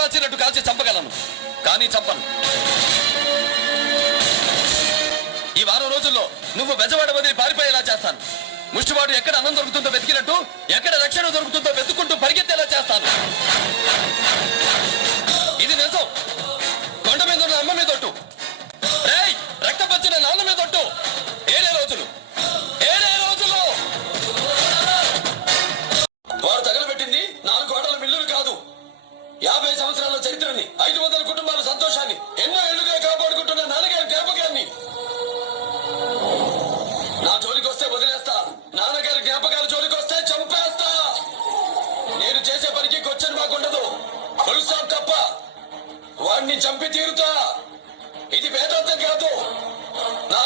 కాల్చినట్టు కాల్చి చంపగలను, కానీ చంపను. ఈ వారం రోజుల్లో నువ్వు బెజవాడ వదిలి పారిపోయేలా చేస్తాను. ముష్టివాడు ఎక్కడ అన్నం దొరుకుతుందో వెతికినట్టు, ఎక్కడ రక్షణ దొరుకుతుందో వెతుక్కుంటూ పరిగెత్తేలా చేస్తాను. ఇది నిజం. కొండ మీద ఉన్న అమ్మ మీద ఒట్టు, రక్త పచ్చిన నాన్న మీద ఒట్టు. 7 రోజులు వారు తగలబెట్టింది 4 కోటల మిల్లులు కాదు, 50 సంవత్సరాల చరిత్రని, 500 కుటుంబాల సంతోషాన్ని, ఎన్నో ఏళ్లుగా కాపాడుకుంటున్న నాన్నగారి జ్ఞాపకాన్ని. నా జోలికి వస్తే వదిలేస్తా, నాన్నగారి జ్ఞాపకాల జోలికి వస్తే చంపేస్తా. నేను చేసే పనికి క్వశ్చన్ మార్క్ ఉండదు, ఫుల్ స్టాప్ తప్ప. వాడిని చంపి తీరుతా. ఇది వేదాంతం కాదు, నా